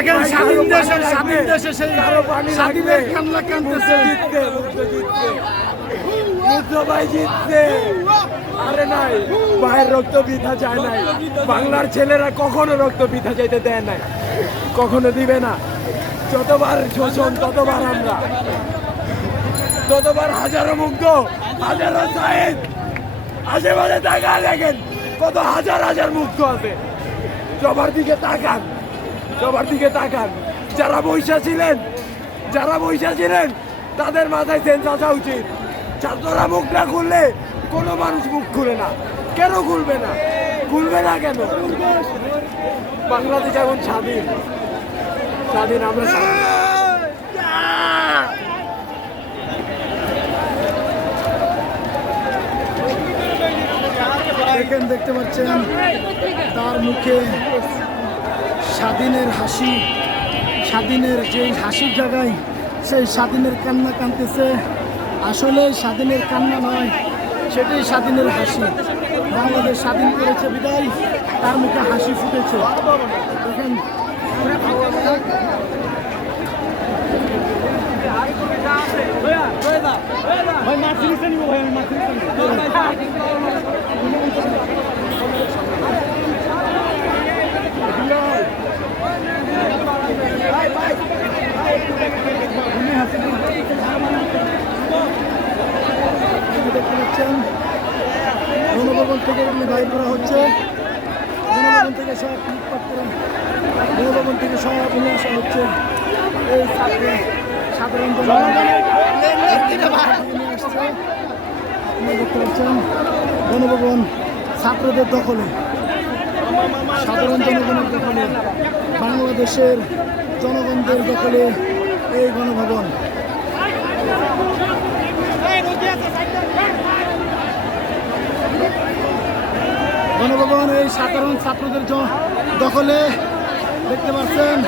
দেখেন স্বাধীন দেশে সেই স্বাধীনের কান্না কান্দতেছে। ভাই জিতছে। আরে নাই, ভাইয়ের রক্ত বৃথা যায় নাই। বাংলার ছেলেরা কখনো রক্ত বৃথা যাইতে দেয় নাই, কখনো দিবে না। যতবার শোষণ ততবার আমরা, ততবার হাজারো মুগ্ধ, হাজারো সাহেব। আশেপাশে তাকান, দেখেন কত হাজার হাজার মুগ্ধ আছে। সবার দিকে তাকান, সবার দিকে তাকান। যারা বৈশা ছিলেন তাদের মাথায় সেন্স আসা উচিত। ছাত্ররা মুখ না খুললে কোনো মানুষ মুখ খুলে না। কেন খুলবে না? কেন? বাংলাদেশ এখন স্বাধীন, আমরা দেখেন, দেখতে পাচ্ছেন তার মুখে স্বাধীনের হাসি, স্বাধীনের যেই হাসির জায়গায় সেই স্বাধীনের কান্না কাঁদতেছে। আসলে স্বাধীনের কান্না নয়, সেটাই স্বাধীনের হাসি। বাংলাদেশ স্বাধীন করেছে বিদায় তার মুখে হাসি ফুটেছে। দেখেন দেখতে পাচ্ছেন গণভবন থেকে এগুলি বাইর করা হচ্ছে। গণভবন থেকে সব ফ্লিপকার্ট করে গণভবন থেকে সব নিয়ে আসা হচ্ছে। এই সাধারণ দেখতে পাচ্ছেন গণভবন ছাত্রদের দখলে, সাধারণ জনগণের দখলে, বাংলাদেশের জনগণদের দখলে এই গণভবন। গণভবন এই সাধারণ ছাত্রদের দখলে, দেখতে পাচ্ছেন।